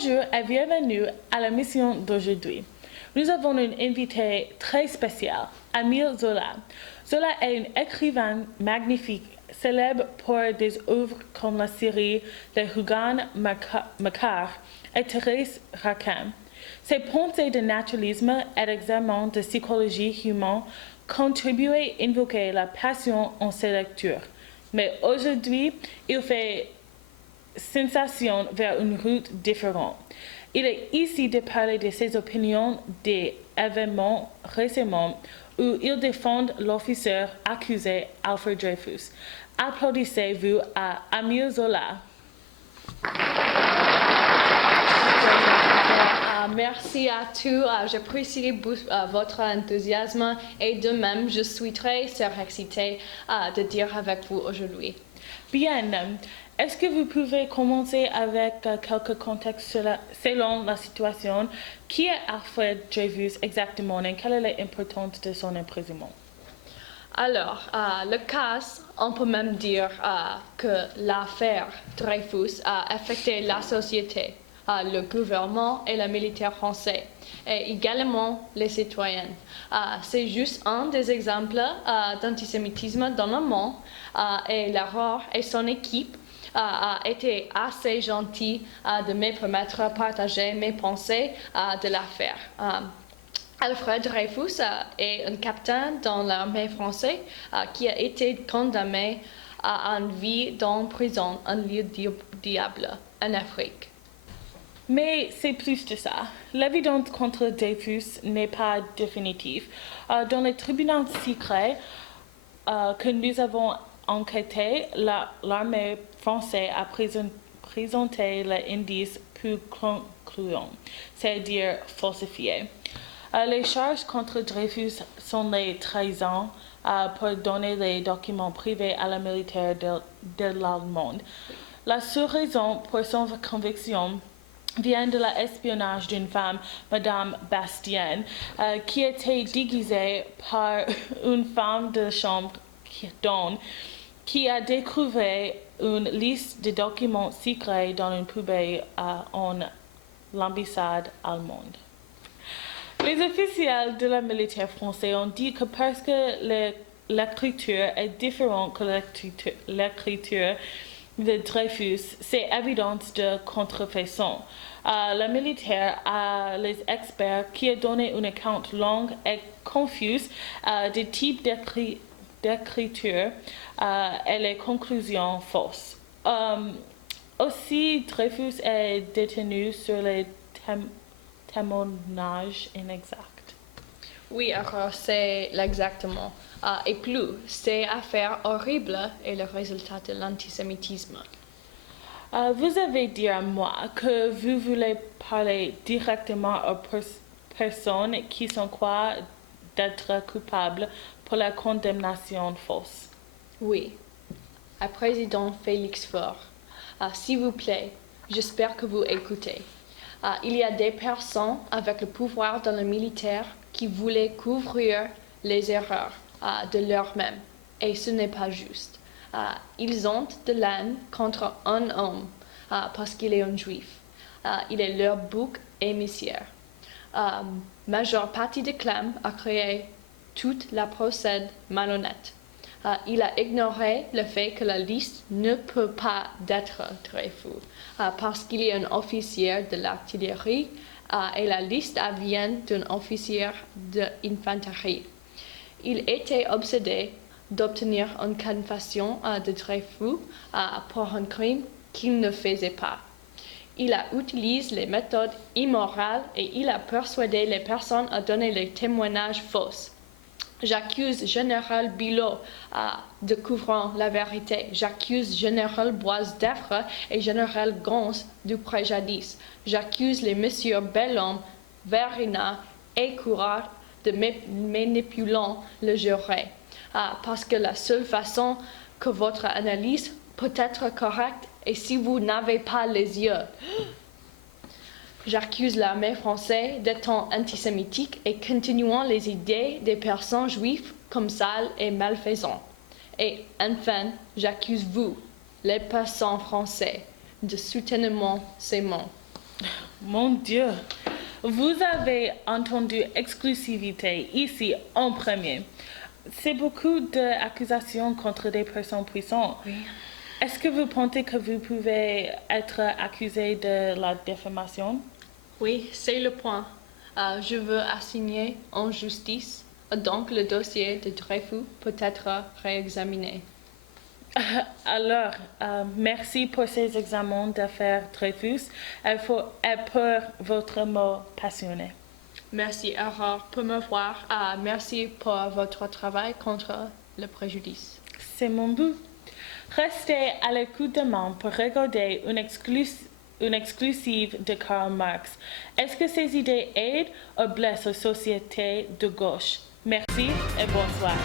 Bonjour et bienvenue à la mission d'aujourd'hui. Nous avons une invitée très spéciale, Émile Zola. Zola est un écrivain magnifique, célèbre pour des œuvres comme la série Les Rougon Macquart et Thérèse Raquin. Ses pensées de naturalisme et d'examen de psychologie humaine contribuaient à invoquer la passion en ses lectures. Mais aujourd'hui, il fait sensation vers une route différente. Il est ici de parler de ses opinions des événements récemment où il défend l'officier accusé Alfred Dreyfus. Applaudissez-vous à Émile Zola. Merci à tous. J'apprécie votre enthousiasme et de même, je suis très excitée de dire avec vous aujourd'hui. Bien. Est-ce que vous pouvez commencer avec quelques contextes selon la situation? Qui est Alfred Dreyfus exactement et quelle est l'importance de son emprisonnement? Alors, le cas, on peut même dire que l'affaire Dreyfus a affecté la société, le gouvernement et le militaire français, et également les citoyens. C'est juste un des exemples d'antisémitisme dans le monde, et Laurent et son équipe a été assez gentil de me permettre de partager mes pensées de l'affaire. Alfred Dreyfus est un capitaine dans l'armée française qui a été condamné à une vie dans prison, un lieu diable en Afrique. Mais c'est plus de ça. L'évidence contre Dreyfus n'est pas définitive. Dans le tribunal secret que nous avons enquêté, l'armée française a présenté l'indice plus concluant, c'est-à-dire falsifié. Les charges contre Dreyfus sont les trahisons pour donner les documents privés à la militaire de l'Allemagne. La seule raison pour son conviction vient de l'espionnage d'une femme, Madame Bastien, qui était déguisée par une femme de chambre qui a découvert une liste de documents secrets dans une poubelle en l'ambassade allemande. Les officiels de la militaire française ont dit que parce que l'écriture est différente que l'écriture de Dreyfus, c'est évidence de contrefaçon. Le militaire a les experts qui ont donné une account longue et confuse des types d'écriture et les conclusions fausses. Aussi, Dreyfus est détenu sur les témoignages inexacts. Oui, alors c'est exactement. Et plus, ces affaires horribles est le résultat de l'antisémitisme. Vous avez dit à moi que vous voulez parler directement aux personnes qui sont croient d'être coupables pour la condamnation fausse. Oui, à président Félix Faure. S'il vous plaît, j'espère que vous écoutez. Il y a des personnes avec le pouvoir dans le militaire qui voulaient couvrir les erreurs de leur-même, et ce n'est pas juste. Ils ont de l'haine contre un homme parce qu'il est un juif. Il est leur bouc émissaire. Majeure partie de Clem a créé toute la procédure malhonnête. Il a ignoré le fait que la liste ne peut pas être Dreyfus parce qu'il est un officier de l'artillerie et la liste vient d'un officier d'infanterie. Il était obsédé d'obtenir une confession de Dreyfus pour un crime qu'il ne faisait pas. Il a utilisé les méthodes immorales et il a persuadé les personnes à donner les témoignages faux. J'accuse Général Bilot de couvrir la vérité. J'accuse Général Boise d'Effre et Général Gons du préjudice. J'accuse les messieurs Bellhomme, Verina et Courard de manipuler le juré. Parce que la seule façon que votre analyse peut être correcte est si vous n'avez pas les yeux. J'accuse l'armée française d'être antisémitique et continuant les idées des personnes juives comme sales et malfaisantes. Et enfin, j'accuse vous, les personnes françaises, de soutenir ces mots. Mon Dieu, vous avez entendu exclusivité ici en premier. C'est beaucoup d'accusations contre des personnes puissantes. Oui. Est-ce que vous pensez que vous pouvez être accusé de la diffamation? Oui, c'est le point. Je veux assigner en justice, donc le dossier de Dreyfus peut être réexaminé. Alors, merci pour ces examens d'affaires Dreyfus et pour votre mot passionné. Merci Aurore pour me voir. Merci pour votre travail contre le préjudice. C'est mon but. Restez à l'écoute demain pour regarder une exclusive de Karl Marx. Est-ce que ces idées aident ou blessent la société de gauche? Merci et bonsoir.